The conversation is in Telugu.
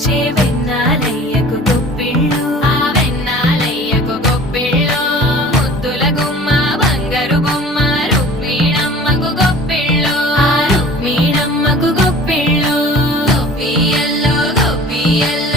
వచ్చే వెన్నాలయ్యకు గొప్పిళ్ళు ఆ వెన్నాలయ్యకు గొప్పిళ్ళు ముద్దుల గుమ్మ బంగారు బొమ్మ రుక్మిణమ్మకు గొప్పిళ్ళు ఆ రుక్మిణమ్మకు గొప్పిళ్ళు గొప్పియల్లో గొప్పియల్లో